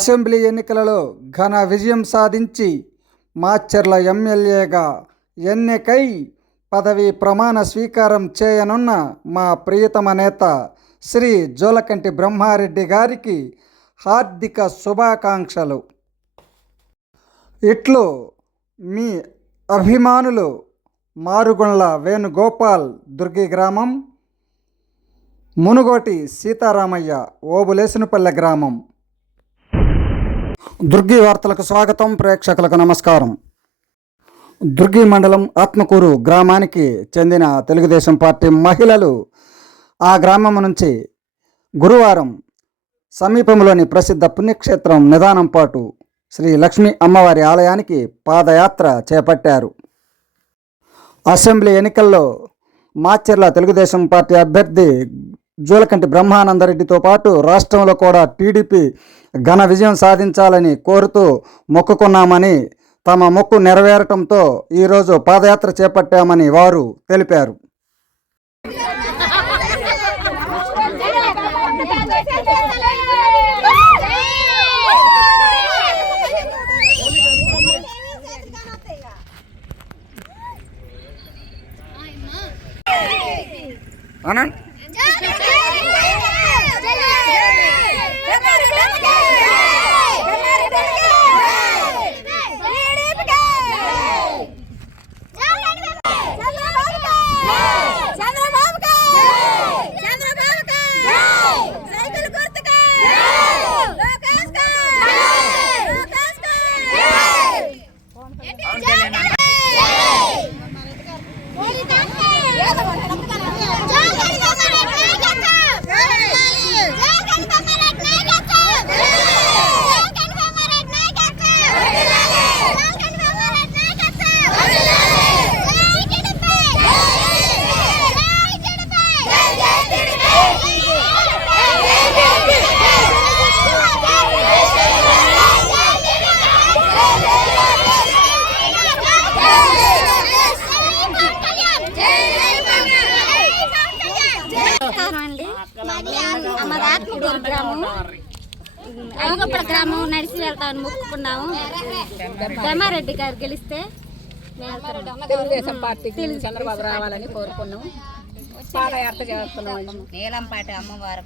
Assembly ఎన్నికలలో ఘన విజయం సాధించి మాచర్ల ఎమ్మెల్యేగా ఎన్నికై పదవీ ప్రమాణ స్వీకారం చేయనున్న మా ప్రియతమ నేత శ్రీ జోలకంటి బ్రహ్మారెడ్డి గారికి హార్దిక శుభాకాంక్షలు. ఇట్లు మీ అభిమానులు మారుగుండ్ల వేణుగోపాల్, దుర్గి గ్రామం, మునుగోటి సీతారామయ్య, ఓబులేసినపల్లె గ్రామం. దుర్గి వార్తలకు స్వాగతం. ప్రేక్షకులకు నమస్కారం. దుర్గి మండలం ఆత్మకూరు గ్రామానికి చెందిన తెలుగుదేశం పార్టీ మహిళలు ఆ గ్రామం నుంచి గురువారం సమీపంలోని ప్రసిద్ధ పుణ్యక్షేత్రం నిదానంపాటు శ్రీ లక్ష్మీ అమ్మవారి ఆలయానికి పాదయాత్ర చేపట్టారు. అసెంబ్లీ ఎన్నికల్లో మాచర్ల తెలుగుదేశం పార్టీ అభ్యర్థి జోలకంటి బ్రహ్మానందరెడ్డితో పాటు రాష్ట్రంలో కూడా టీడీపీ ఘన విజయం సాధించాలని కోరుతూ మొక్కుకున్నామని, తమ మొక్కు నెరవేరటంతో ఈరోజు పాదయాత్ర చేపట్టామని వారు తెలిపారు. అయ్యగొప్పల గ్రామం నడిచి వెళ్తామని మొక్కుకున్నాము. బ్రహ్మారెడ్డి గారు గెలిస్తే తెలుగుదేశం పార్టీకి చంద్రబాబు రావాలని కోరుకున్నాము. పాదయాత్ర చేస్తున్నాం. నీలంపాటి అమ్మవారి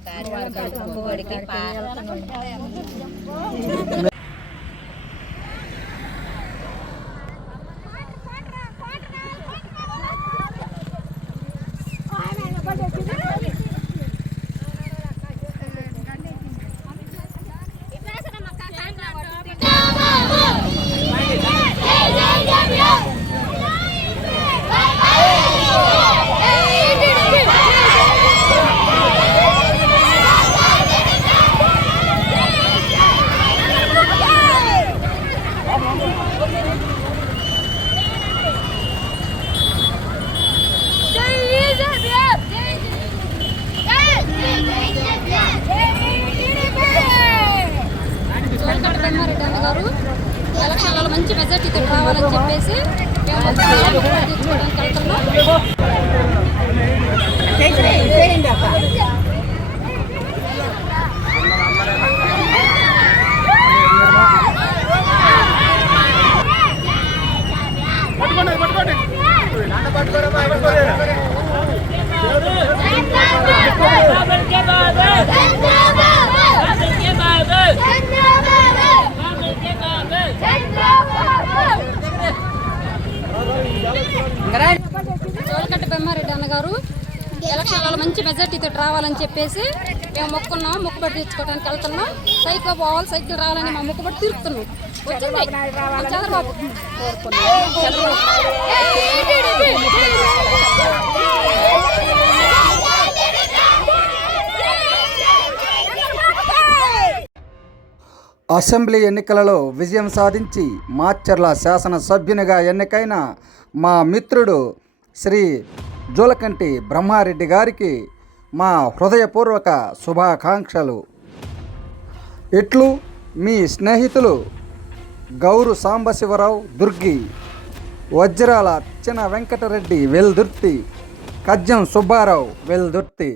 ఎలక్షన్లలో మంచి మెజార్టీతో రావాలని చెప్పేసి తీర్చుకోవడానికి వెళ్తున్నాం. జోలకంటి బ్రహ్మారెడ్డి అన్నగారు ఎలక్షన్లలో మంచి మెజార్టీతో రావాలని చెప్పేసి మేము మొక్కున్నాం. మొక్కుబడి తీర్చుకోవడానికి వెళ్తున్నాం. సైకిల్ పోవాలి, సైకిల్ రావాలని మా మొక్కుబడి తీరుతున్నాం. చంద్రబాబు అసెంబ్లీ ఎన్నికలలో విజయం సాధించి మాచర్ల శాసనసభ్యునిగా ఎన్నికైన మా మిత్రుడు శ్రీ జోలకంటి బ్రహ్మారెడ్డి గారికి మా హృదయపూర్వక శుభాకాంక్షలు. ఇట్లు మీ స్నేహితులు గౌరు సాంబశివరావు, దుర్గి, వజ్రాల చిన్న వెంకటరెడ్డి వెల్దుర్తి, కజ్జం సుబ్బారావు వెల్దుర్తి.